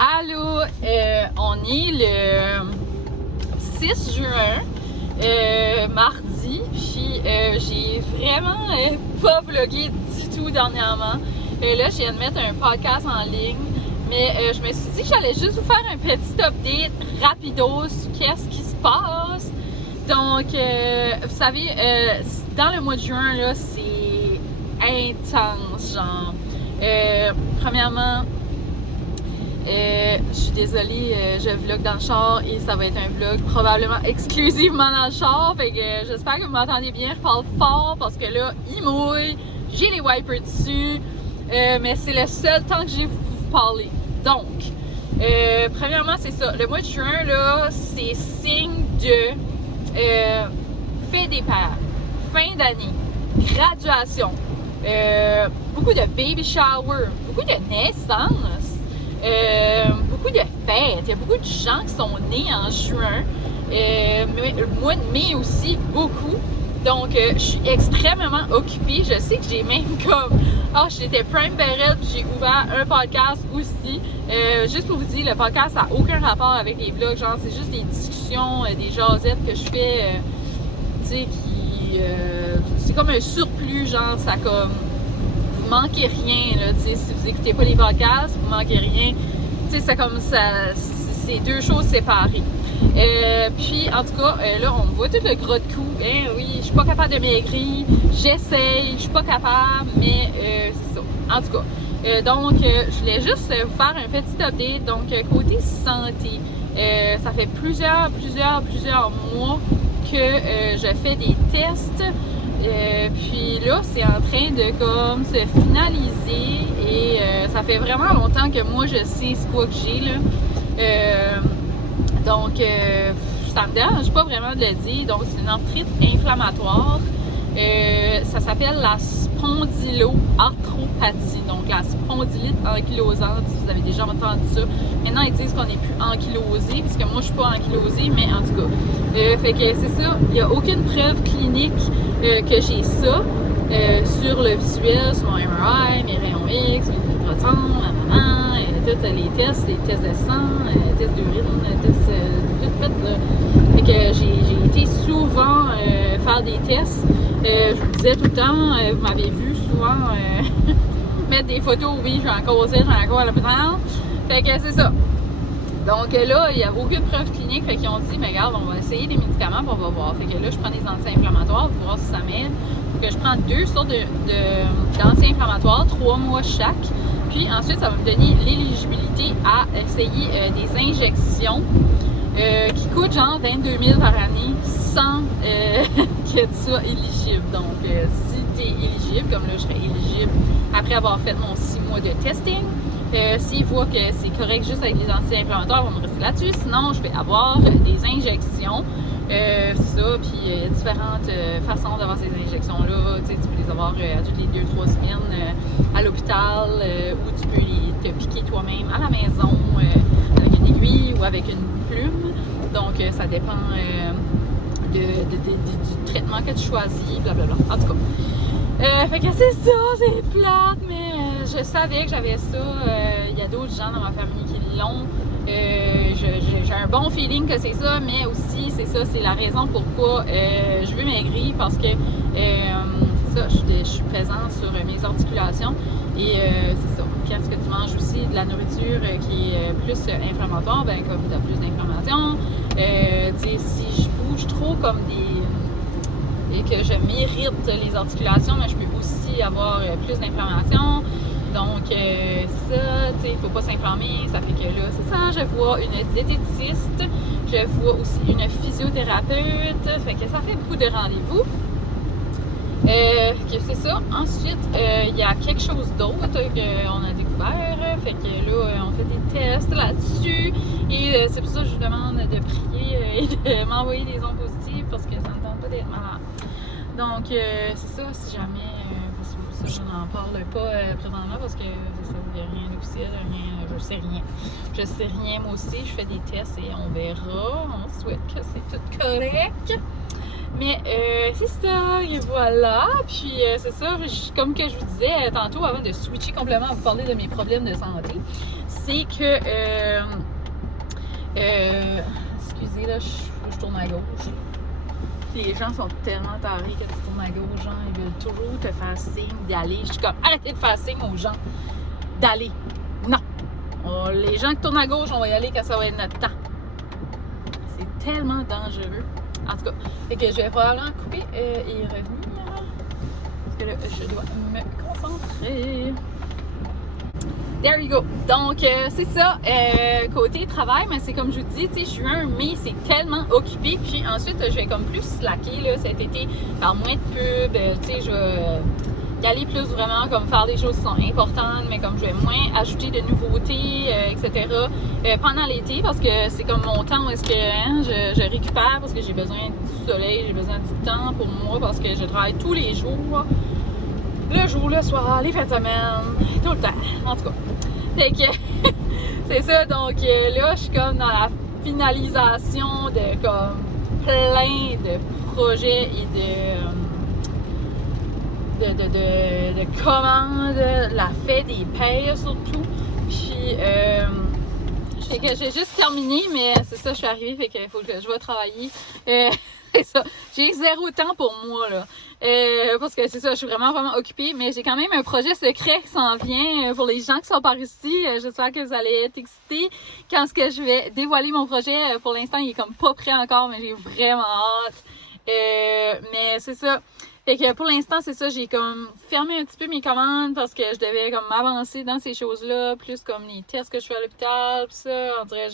Allô, on est le 6 juin, mardi, puis j'ai vraiment pas vlogué du tout dernièrement. Là, je viens de mettre un podcast en ligne, mais je me suis dit que j'allais juste vous faire un petit update rapido sur qu'est-ce qui se passe. Donc, vous savez, dans le mois de juin, là, c'est intense, genre. Premièrement, je suis désolée, je vlog dans le char et ça va être un vlog probablement exclusivement dans le char. Fait que j'espère que vous m'entendez bien. Je parle fort parce que là, il mouille, j'ai les wipers dessus, mais c'est le seul temps que j'ai pour vous parler. Donc, premièrement, c'est ça. Le mois de juin, là, c'est signe de fête des pères, fin d'année, graduation, beaucoup de baby shower, beaucoup de naissances. Beaucoup de fêtes, il y a beaucoup de gens qui sont nés en juin, le mois de mai aussi, beaucoup. Donc, je suis extrêmement occupée. Je sais que j'ai même comme... j'étais Prime Beret, puis j'ai ouvert un podcast aussi. Juste pour vous dire, le podcast n'a aucun rapport avec les vlogs. Genre, c'est juste des discussions, des jasettes que je fais, tu sais, qui... c'est comme un surplus, genre, ça comme... Vous manquez rien, là, tu sais, si vous écoutez pas les podcasts, vous manquez rien. Tu sais, c'est comme ça, c'est deux choses séparées. Puis, en tout cas, là, on voit tout le gros de cou. Oui, je suis pas capable de maigrir, j'essaye, je suis pas capable, mais c'est ça. En tout cas, donc, je voulais juste vous faire un petit update. Donc, côté santé, ça fait plusieurs mois que je fais des tests. Puis là, c'est en train de comme se finaliser et ça fait vraiment longtemps que moi je sais ce quoi que j'ai là. Donc ça me dérange pas vraiment de le dire. Donc c'est une arthrite inflammatoire. Ça s'appelle la spondyloarthropathie. Donc la spondylite ankylosante, si vous avez déjà entendu ça. Maintenant ils disent qu'on n'est plus ankylosé, puisque moi je suis pas ankylosée, mais en tout cas. Fait que c'est ça, il n'y a aucune preuve clinique que j'ai ça sur le visuel, sur mon MRI, mes rayons X, mes ultrasons, tous les tests de sang, tests d'urine, tests tout fait là. Fait que j'ai été souvent faire des tests. Je vous disais tout le temps, vous m'avez vu souvent mettre des photos, oui, j'ai encore à l'hôpital. Fait que c'est ça. Donc là, il n'y a aucune preuve clinique, fait qu'ils ont dit, mais regarde, on va essayer des médicaments, puis on va voir. Fait que là, je prends des anti-inflammatoires pour voir si ça m'aide. Fait que je prends 2 sortes d'anti-inflammatoires, 3 mois chaque. Puis ensuite, ça va me donner l'éligibilité à essayer des injections qui coûtent genre 22 000 par année sans que tu sois éligible. Donc, si tu es éligible, comme là, je serais éligible après avoir fait mon 6 mois de testing. S'ils voient que c'est correct juste avec les anti-inflammatoires, ils vont me rester là-dessus. Sinon, je vais avoir des injections. C'est ça, puis il y a différentes façons d'avoir ces injections-là. Tu sais, tu peux les avoir toutes les 2-3 semaines à l'hôpital ou tu peux te piquer toi-même à la maison avec une aiguille ou avec une plume. Donc, ça dépend du traitement que tu choisis, blablabla. En tout cas. Fait que c'est ça, c'est plate, mais je savais que j'avais ça. Il y a d'autres gens dans ma famille qui l'ont. J'ai un bon feeling que c'est ça, mais aussi, c'est ça, c'est la raison pourquoi je veux maigrir parce que ça, je suis présente sur mes articulations et c'est ça. Quand tu manges aussi de la nourriture qui est plus inflammatoire, ben comme tu as plus d'inflammation, tu sais, si je bouge trop comme et que je m'irrite les articulations, mais je peux aussi avoir plus d'inflammation. Donc, c'est ça, tu sais, il ne faut pas s'inflammer. Ça fait que là, c'est ça, je vois une diététiste, je vois aussi une physiothérapeute. Fait que ça fait beaucoup de rendez-vous. Que c'est ça. Ensuite, il y a quelque chose d'autre qu'on a découvert. Fait que là, on fait des tests là-dessus. Et c'est pour ça que je vous demande de prier et de m'envoyer des ondes positives parce que ça ne me tente pas d'être malade. Donc, c'est ça, si jamais, parce que ça, je n'en parle pas présentement parce que c'est ça, il n'y a rien d'officiel, rien, je sais rien. Je sais rien, moi aussi, je fais des tests et on verra. On souhaite que c'est tout correct. Mais c'est ça, et voilà. Puis c'est ça, comme que je vous disais tantôt, avant de switcher complètement à vous parler de mes problèmes de santé, c'est que excusez là, je tourne à gauche. Les gens sont tellement tarés quand tu tournes à gauche, genre, ils veulent toujours te faire signe d'aller. Je suis comme, arrêtez de faire signe aux gens d'aller. Non! Les gens qui tournent à gauche, on va y aller quand ça va être notre temps. C'est tellement dangereux. En tout cas, fait que je vais probablement couper et revenir. Parce que là, je dois me concentrer. There you go. Donc, c'est ça. Côté travail, mais c'est comme je vous dis, tu sais, juin, mai, c'est tellement occupé. Puis ensuite, je vais comme plus slacker là, cet été, faire moins de pub. Tu sais, je vais y aller plus vraiment comme faire des choses qui sont importantes, mais comme je vais moins ajouter de nouveautés, etc. Pendant l'été, parce que c'est comme mon temps où est-ce que je récupère, parce que j'ai besoin du soleil, j'ai besoin du temps pour moi, parce que je travaille tous les jours. Le jour, le soir, les fins de semaine, tout le temps. En tout cas. Fait que c'est ça. Donc là, je suis comme dans la finalisation de comme plein de projets et de commandes, la fête des payes surtout. Puis fait que j'ai juste terminé, mais c'est ça, je suis arrivée, fait qu'il faut que je vais travailler. C'est ça. J'ai 0 temps pour moi, là. Parce que c'est ça, je suis vraiment occupée, mais j'ai quand même un projet secret qui s'en vient pour les gens qui sont par ici. J'espère que vous allez être excités quand ce que je vais dévoiler mon projet. Pour l'instant, il est comme pas prêt encore, mais j'ai vraiment hâte. Mais c'est ça. Fait que pour l'instant, c'est ça, j'ai comme fermé un petit peu mes commandes parce que je devais comme m'avancer dans ces choses-là, plus comme les tests que je fais à l'hôpital, pis ça, on dirait,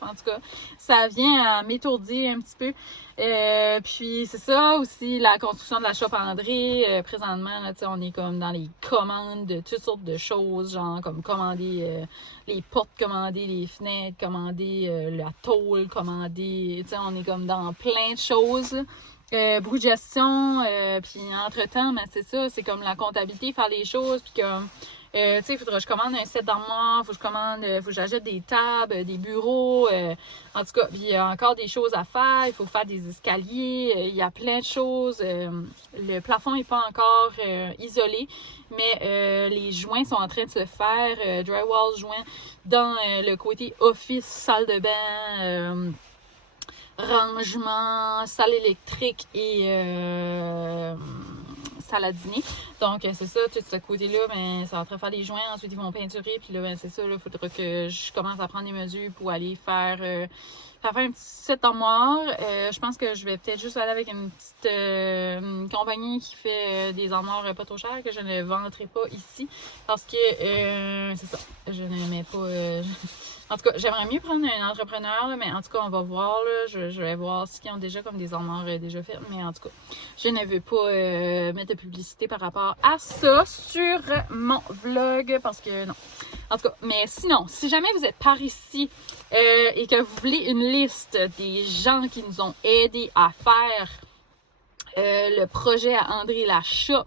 en tout cas, ça vient à m'étourdir un petit peu. Puis c'est ça aussi, la construction de la shop André, présentement, là, on est comme dans les commandes de toutes sortes de choses, genre comme commander les portes, commander les fenêtres, commander la tôle, commander, on est comme dans plein de choses. Bruit de gestion, puis entre-temps, mais c'est ça, c'est comme la comptabilité, faire les choses, puis comme, tu sais, il faudra que je commande un set d'armoire, faut que j'achète des tables, des bureaux, en tout cas, puis il y a encore des choses à faire, il faut faire des escaliers, il y a plein de choses, le plafond n'est pas encore isolé, mais les joints sont en train de se faire, drywall joint, dans le côté office, salle de bain, rangement, salle électrique et salle à dîner. Donc, c'est ça, tout ce côté-là, ben, ça va en train de faire les joints. Ensuite, ils vont peinturer. Puis là, ben, c'est ça, il faudra que je commence à prendre des mesures pour aller faire un petit set d'armoire. Je pense que je vais peut-être juste aller avec une petite compagnie qui fait des armoires pas trop chères que je ne vendrai pas ici. Parce que, c'est ça, je ne mets pas... En tout cas, j'aimerais mieux prendre un entrepreneur, là, mais en tout cas, on va voir. Là, je vais voir s'ils ont déjà comme des armoires déjà faites. Mais en tout cas, je ne veux pas mettre de publicité par rapport à ça sur mon vlog parce que non. En tout cas, mais sinon, si jamais vous êtes par ici et que vous voulez une liste des gens qui nous ont aidés à faire le projet à André la shop,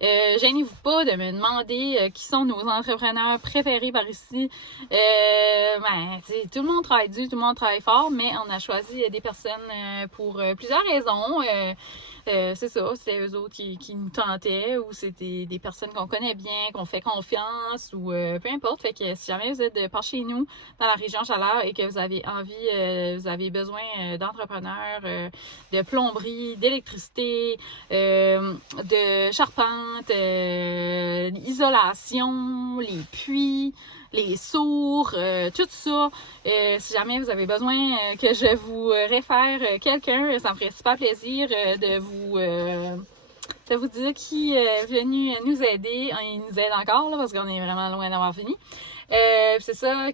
gênez-vous pas de me demander qui sont nos entrepreneurs préférés par ici. Ben, tout le monde travaille dur, tout le monde travaille fort, mais on a choisi des personnes pour plusieurs raisons. C'est ça, c'est eux autres qui nous tentaient ou c'était des personnes qu'on connaît bien, qu'on fait confiance ou peu importe. Fait que si jamais vous êtes de par chez nous, dans la région Chaleur et que vous avez envie, vous avez besoin d'entrepreneurs, de plomberie, d'électricité, de charpente, l'isolation, les puits, les sourds, tout ça. Si jamais vous avez besoin que je vous réfère quelqu'un, ça me ferait super plaisir de vous dire qui est venu nous aider. Il nous aide encore là, parce qu'on est vraiment loin d'avoir fini. C'est ça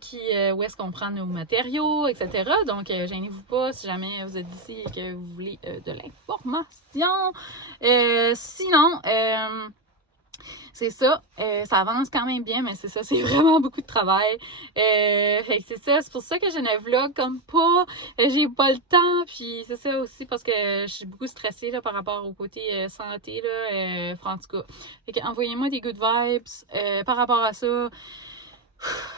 où est-ce qu'on prend nos matériaux, etc. Donc, gênez-vous pas si jamais vous êtes ici et que vous voulez de l'information. Sinon, c'est ça, ça avance quand même bien, mais c'est ça, c'est vraiment beaucoup de travail. Fait que c'est ça, c'est pour ça que je ne vlog comme pas, j'ai pas le temps, puis c'est ça aussi parce que je suis beaucoup stressée là, par rapport au côté santé, là, en tout cas. Fait que envoyez-moi des good vibes par rapport à ça.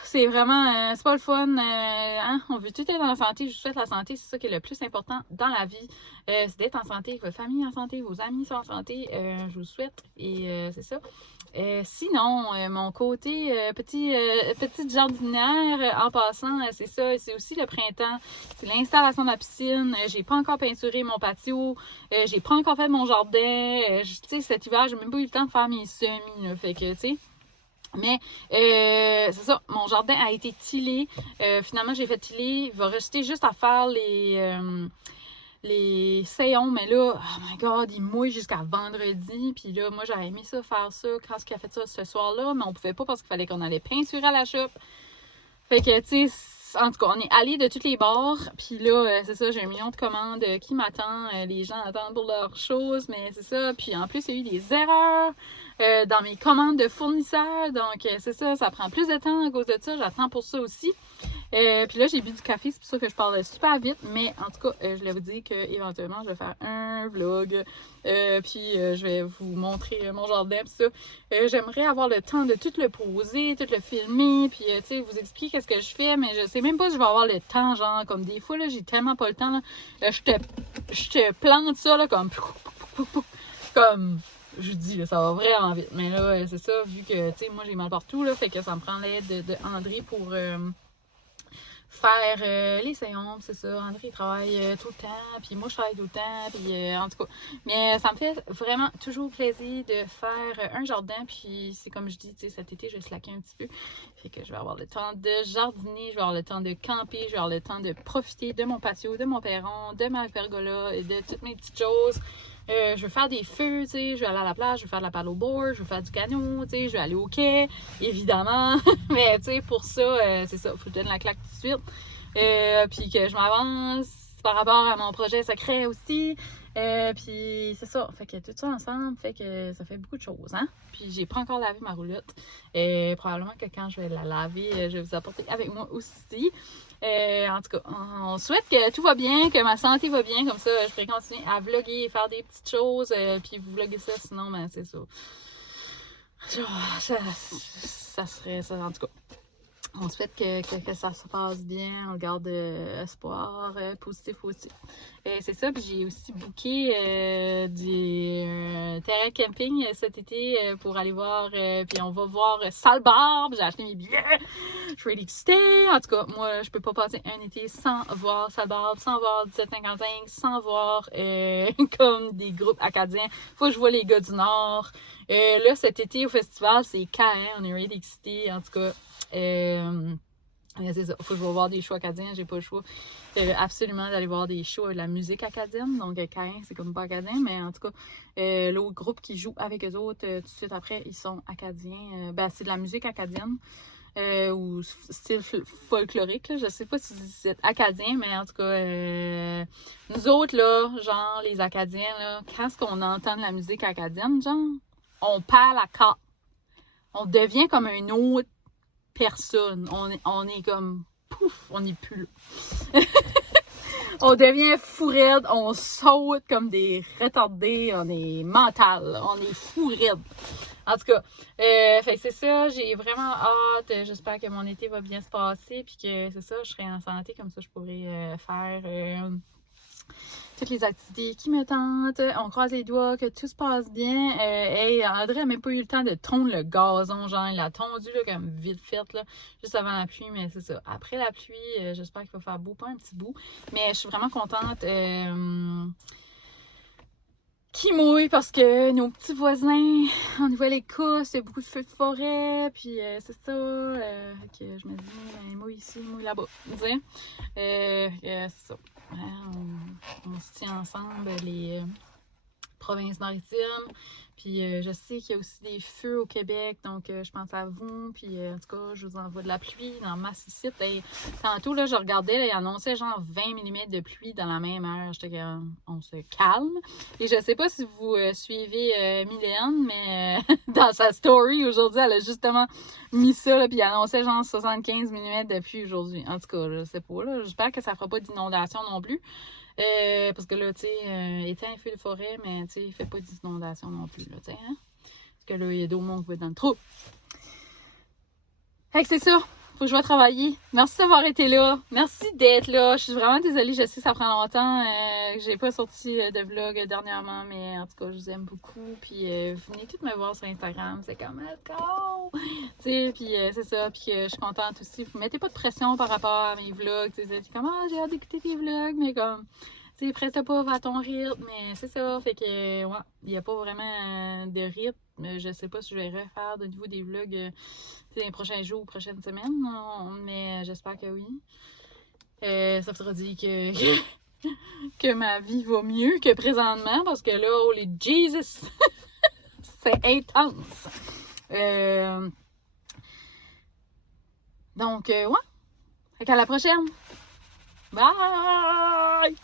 c'est vraiment, c'est pas le fun. Hein? On veut tout être en santé. Je vous souhaite la santé, c'est ça qui est le plus important dans la vie. C'est d'être en santé, que votre famille est en santé, vos amis sont en santé. Je vous souhaite. Et c'est ça. Sinon, mon côté petite jardinière, en passant, c'est ça. C'est aussi le printemps. C'est l'installation de la piscine. J'ai pas encore peinturé mon patio. J'ai pas encore fait mon jardin. Tu sais, cet hiver, j'ai même pas eu le temps de faire mes semis. Là, fait que, tu sais. Mais c'est ça, mon jardin a été tillé. Finalement, j'ai fait tiller. Il va rester juste à faire les séons. Mais là, oh my god, il mouille jusqu'à vendredi. Puis là, moi, j'aurais aimé ça, faire ça quand il a fait ça ce soir-là. Mais on pouvait pas parce qu'il fallait qu'on allait peinturer à la shop. Fait que, tu sais, en tout cas, on est allé de tous les bords. Puis là, c'est ça, j'ai 1 million de commandes qui m'attendent. Les gens attendent pour leurs choses, mais c'est ça. Puis en plus, il y a eu des erreurs dans mes commandes de fournisseurs. Donc, c'est ça, ça prend plus de temps à cause de ça. J'attends pour ça aussi. Puis là, j'ai bu du café, c'est pour ça que je parle super vite. Mais en tout cas, je voulais vous dire qu'éventuellement, je vais faire un vlog. Puis je vais vous montrer mon jardin. Puis ça, j'aimerais avoir le temps de tout le poser, tout le filmer. Puis, tu sais, vous expliquer qu'est-ce que je fais. Mais je sais même pas si je vais avoir le temps. Genre, comme des fois, là, j'ai tellement pas le temps. Là, je te plante ça, là, comme... Comme... Je dis, là, ça va vraiment vite. Mais là, c'est ça, vu que, tu sais, moi, j'ai mal partout, là. Fait que ça me prend l'aide de André pour... faire les séances, c'est ça. André, il travaille tout le temps, puis moi, je travaille tout le temps, puis en tout cas. Mais ça me fait vraiment toujours plaisir de faire un jardin, puis c'est comme je dis, tu sais, cet été, je vais slacker un petit peu. Fait que je vais avoir le temps de jardiner, je vais avoir le temps de camper, je vais avoir le temps de profiter de mon patio, de mon perron, de ma pergola, et de toutes mes petites choses. Je veux faire des feux, tu sais, je vais aller à la plage, je veux faire de la paddleboard, je veux faire du canot, tu sais, je vais aller au quai, évidemment. Mais tu sais, pour ça, c'est ça, faut que je donne la claque tout de suite. Puis que je m'avance par rapport à mon projet secret aussi. Puis c'est ça, fait que tout ça ensemble fait que ça fait beaucoup de choses, hein. Puis j'ai pas encore lavé ma roulotte. Probablement que quand je vais la laver, je vais vous apporter avec moi aussi. En tout cas, on souhaite que tout va bien, que ma santé va bien, comme ça je pourrais continuer à vlogger et faire des petites choses, puis vous vlogger ça, sinon ben c'est ça. Genre, ça serait ça, en tout cas. On souhaite que ça se passe bien, on garde espoir, positif aussi. C'est ça, puis j'ai aussi booké du terrain camping cet été pour aller voir, puis on va voir Salbarbe, j'ai acheté mes billets, je suis excitée. En tout cas, moi, je peux pas passer un été sans voir Salbarbe, sans voir 1755, sans voir comme des groupes acadiens. Faut que je vois les gars du Nord. Là, cet été au festival, c'est Caen, on est really excités, en tout cas. C'est ça, faut que je vais voir des shows acadiens, j'ai pas le choix absolument d'aller voir des shows de la musique acadienne, donc Caen c'est comme pas acadien, mais en tout cas l'autre groupe qui joue avec eux autres tout de suite après, ils sont acadiens, ben c'est de la musique acadienne ou style folklorique, là. Je sais pas si c'est acadien, mais en tout cas nous autres là, genre les acadiens là, quand est-ce qu'on entend de la musique acadienne, genre on perd la carte, on devient comme un autre personne. On est comme pouf, on n'est plus là. On devient fou raide, on saute comme des retardés, on est mental, on est fou raide. En tout cas, fait que c'est ça, j'ai vraiment hâte. J'espère que mon été va bien se passer, puis que c'est ça, je serai en santé, comme ça je pourrai faire toutes les activités qui me tentent. On croise les doigts, que tout se passe bien. Hey, André a même pas eu le temps de tondre le gazon, genre, il a tondu là, comme vite fait, là, juste avant la pluie, mais c'est ça. Après la pluie, j'espère qu'il va faire beau, pas un petit bout, mais je suis vraiment contente qu'il mouille parce que nos petits voisins en Nouvelle-Écosse, il y a beaucoup de feux de forêt, puis c'est ça, que je me dis, ben, mouille ici, mouille là-bas, tu sais. C'est ça. On se tient ensemble, les provinces maritimes. Puis je sais qu'il y a aussi des feux au Québec, donc je pense à vous. Puis en tout cas, je vous envoie de la pluie dans Massissip. Et tantôt, là, je regardais, là, il annonçait genre 20 mm de pluie dans la même heure. J'étais comme, on se calme. Et je sais pas si vous suivez Mylène, mais dans sa story aujourd'hui, elle a justement mis ça, là, puis elle annonçait genre 75 mm de pluie aujourd'hui. En tout cas, je sais pas, là. J'espère que ça fera pas d'inondation non plus. Parce que là, tu sais, étant un feu de forêt, mais tu sais, il fait pas d'inondation non plus, là, tu sais, hein? Parce que là, il y a d'autres monde qui va être dans le trou. Fait que c'est ça. Faut que je vais travailler. Merci d'avoir été là. Merci d'être là. Je suis vraiment désolée. Je sais que ça prend longtemps. J'ai pas sorti de vlog dernièrement, mais en tout cas, je vous aime beaucoup. Puis venez toutes me voir sur Instagram. C'est comme let's go! Tu sais, puis c'est ça. Puis je suis contente aussi. Vous mettez pas de pression par rapport à mes vlogs. Tu sais, c'est comme j'ai hâte d'écouter tes vlogs, mais comme tu sais, presse pas à ton rythme, mais c'est ça. Fait que, ouais, il n'y a pas vraiment de rythme. Je sais pas si je vais refaire de nouveau des vlogs dans les prochains jours ou prochaines semaines, mais j'espère que oui. Ça voudra dire que ma vie va mieux que présentement, parce que là, holy Jesus, c'est intense. Donc, ouais. Fait qu'à la prochaine. Bye!